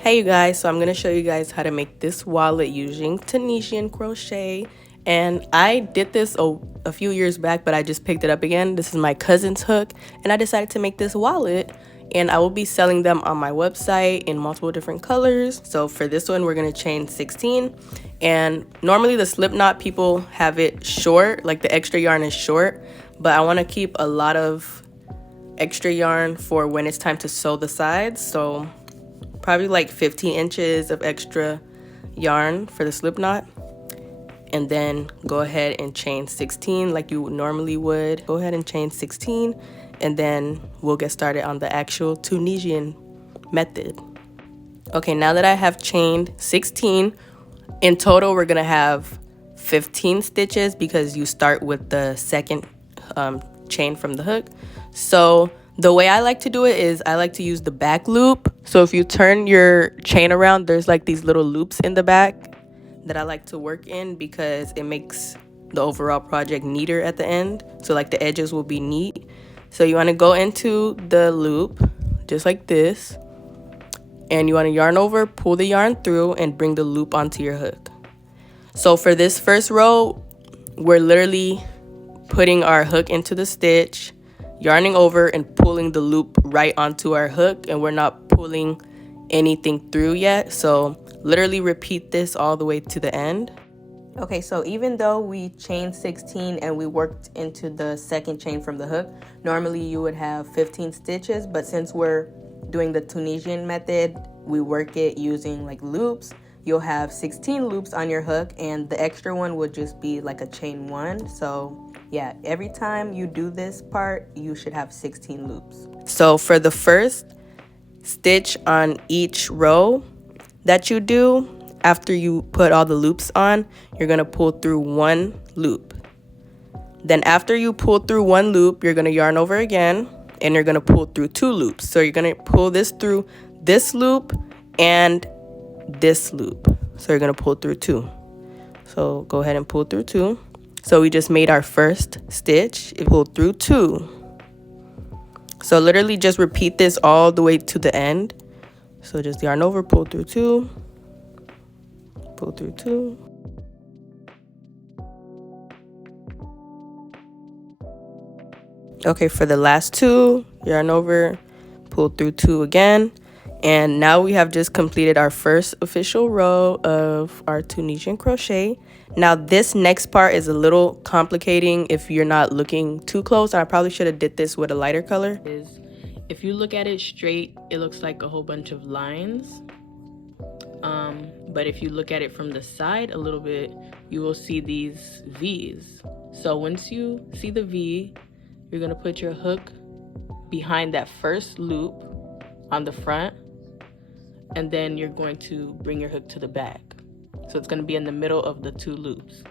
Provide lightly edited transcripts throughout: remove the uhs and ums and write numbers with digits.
Hey you guys, so I'm going to show you guys how to make this wallet using Tunisian crochet. And I did this a few years back, but I just picked it up again. This is my cousin's hook, and I decided to make this wallet, and I will be selling them on my website in multiple different colors. So for this one, we're going to chain 16, and normally the slip knot people have it short, like the extra yarn is short, but I want to keep a lot of extra yarn for when it's time to sew the sides. So probably like 15 inches of extra yarn for the slip knot, and then go ahead and chain 16 like you normally would. Go ahead and chain 16, and then we'll get started on the actual Tunisian method. Okay, now that I have chained 16, in total we're gonna have 15 stitches because you start with the second chain from the hook. So the way I like to do it is I like to use the back loop. So if you turn your chain around, there's like these little loops in the back that I like to work in because it makes the overall project neater at the end. So like the edges will be neat. So you want to go into the loop just like this, and you want to yarn over, pull the yarn through, and bring the loop onto your hook. So for this first row, we're literally putting our hook into the stitch, yarning over and pulling the loop right onto our hook, and we're not pulling anything through yet. So literally repeat this all the way to the end. Okay, so even though we chained 16 and we worked into the second chain from the hook, normally you would have 15 stitches, but since we're doing the Tunisian method, we work it using like loops. You'll have 16 loops on your hook, and the extra one would just be like a chain 1. So yeah, every time you do this part, you should have 16 loops. So for the first stitch on each row that you do, after you put all the loops on, you're gonna pull through one loop. Then after you pull through one loop, you're gonna yarn over again, and you're gonna pull through 2 loops. So you're gonna pull this through this loop and this loop. So you're gonna pull through 2. So go ahead and pull through 2. So we just made our first stitch. It pulled through 2. So literally just repeat this all the way to the end. So just yarn over, pull through 2, pull through 2. Okay, for the last 2, yarn over, pull through 2 again. And now we have just completed our first official row of our Tunisian crochet. Now this next part is a little complicating if you're not looking too close. I probably should have did this with a lighter color. If you look at it straight, it looks like a whole bunch of lines. But if you look at it from the side a little bit, you will see these V's. So once you see the V, you're gonna put your hook behind that first loop on the front, and then you're going to bring your hook to the back. So it's gonna be in the middle of the 2 loops.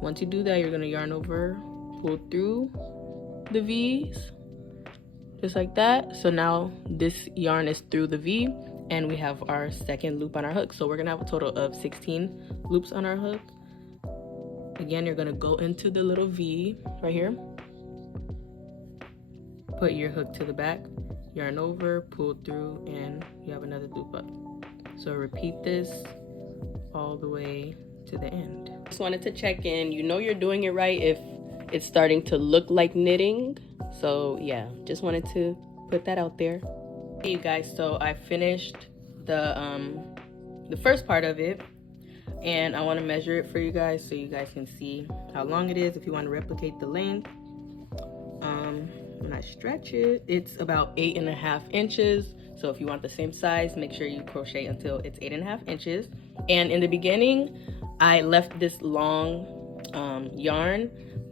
Once you do that, you're gonna yarn over, pull through the V's, just like that. So now this yarn is through the V, and we have our second loop on our hook. So we're gonna have a total of 16 loops on our hook. Again, you're gonna go into the little V right here, put your hook to the back, yarn over, pull through, and you have another loop up. So repeat this all the way to the end. Just wanted to check in. You know you're doing it right if it's starting to look like knitting. So yeah, just wanted to put that out there. Hey you guys, so I finished the first part of it, and I want to measure it for you guys so you guys can see how long it is if you want to replicate the length. When I stretch it, it's about 8.5 inches. So if you want the same size, make sure you crochet until it's 8.5 inches. And in the beginning, I left this long yarn,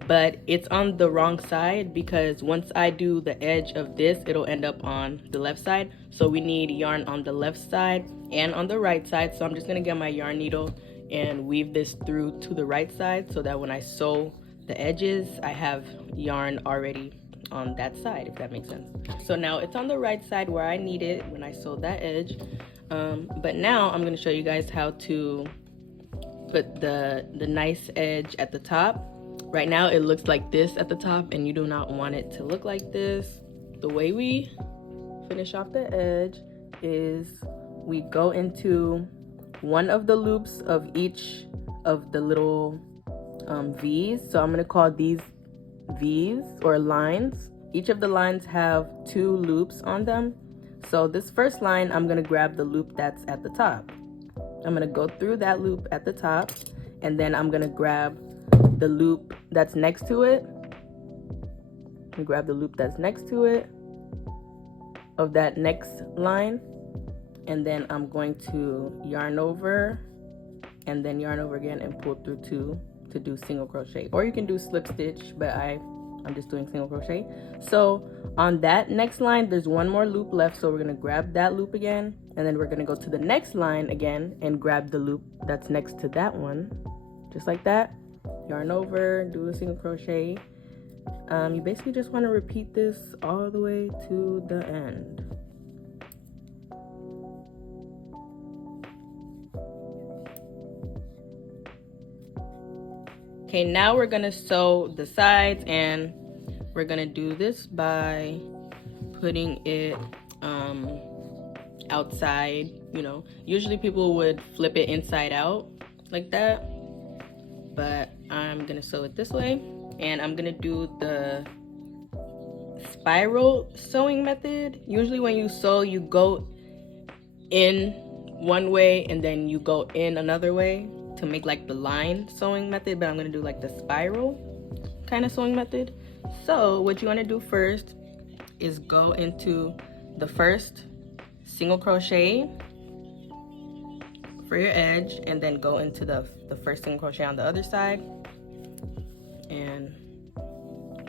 but it's on the wrong side because once I do the edge of this, it'll end up on the left side. So we need yarn on the left side and on the right side. So I'm just gonna get my yarn needle and weave this through to the right side so that when I sew the edges, I have yarn already on that side, if that makes sense. So now it's on the right side where I need it when I sew that edge. But now I'm going to show you guys how to put the nice edge at the top. Right now it looks like this at the top, and you do not want it to look like this. The way we finish off the edge is we go into one of the loops of each of the little V's. So I'm gonna call these V's or lines. Each of the lines have 2 loops on them. So this first line, I'm gonna grab the loop that's at the top. I'm gonna go through that loop at the top, and then I'm gonna grab the loop that's next to it. And grab the loop that's next to it of that next line, and then I'm going to yarn over and then yarn over again and pull through 2 to do single crochet, or you can do slip stitch, but I'm just doing single crochet. So on that next line, there's 1 more loop left, so we're gonna grab that loop again, and then we're gonna go to the next line again and grab the loop that's next to that one, just like that. Yarn over, do a single crochet. You basically just want to repeat this all the way to the end. Okay, now we're gonna sew the sides, and we're gonna do this by putting it outside. You know, usually people would flip it inside out like that, but I'm gonna sew it this way. And I'm gonna do the spiral sewing method. Usually when you sew, you go in one way and then you go in another way to make like the line sewing method, but I'm gonna do like the spiral kind of sewing method. So what you want to do first is go into the first single crochet for your edge, and then go into the first single crochet on the other side and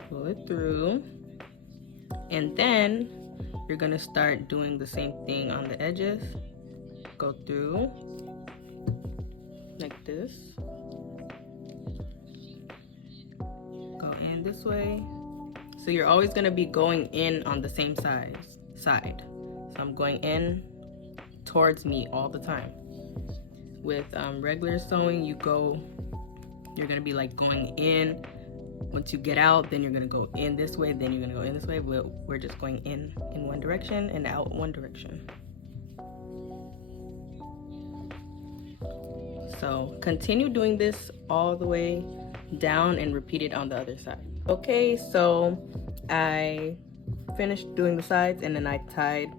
pull it through, and then you're gonna start doing the same thing on the edges. Go through like this, go in this way. So you're always gonna be going in on the same side. So I'm going in towards me all the time. With regular sewing, you're gonna be like going in. Once you get out, then you're gonna go in this way, then you're gonna go in this way. We're just going in one direction and out one direction. So continue doing this all the way down and repeat it on the other side. Okay, so I finished doing the sides, and then I tied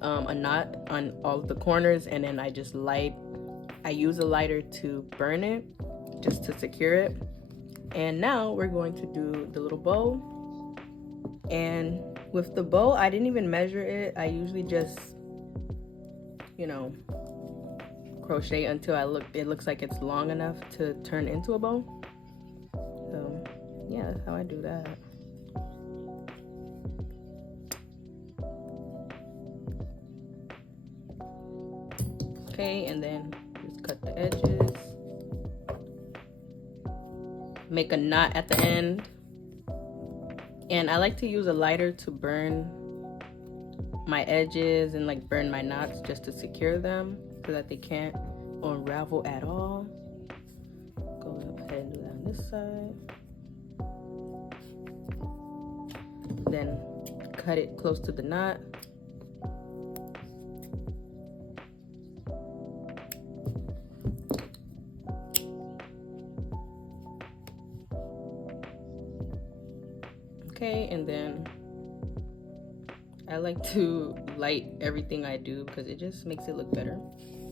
a knot on all of the corners, and then I use a lighter to burn it just to secure it. And now we're going to do the little bow. And with the bow, I didn't even measure it. I usually just, crochet until it looks like it's long enough to turn into a bow. So yeah, that's how I do that. Okay, and then just cut the edges. Make a knot at the end. And I like to use a lighter to burn my edges and like burn my knots just to secure them so that they can't unravel at all. Go ahead and do that on this side. Then cut it close to the knot. Okay, and then I like to light everything I do because it just makes it look better.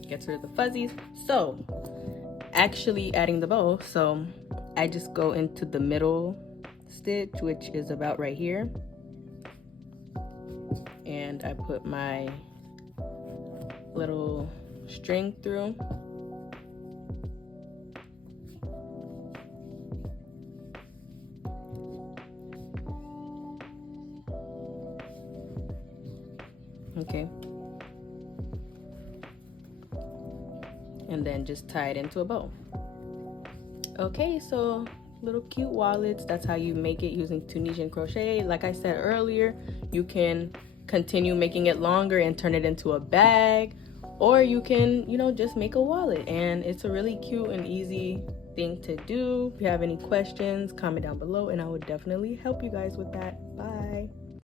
Gets rid of the fuzzies. So, actually adding the bow, so I just go into the middle stitch, which is about right here. And I put my little string through. Okay, and then just tie it into a bow. Okay, so little cute wallets, that's how you make it using Tunisian crochet. Like I said earlier, you can continue making it longer and turn it into a bag, or you can, just make a wallet, and it's a really cute and easy thing to do. If you have any questions, comment down below and I will definitely help you guys with that. Bye.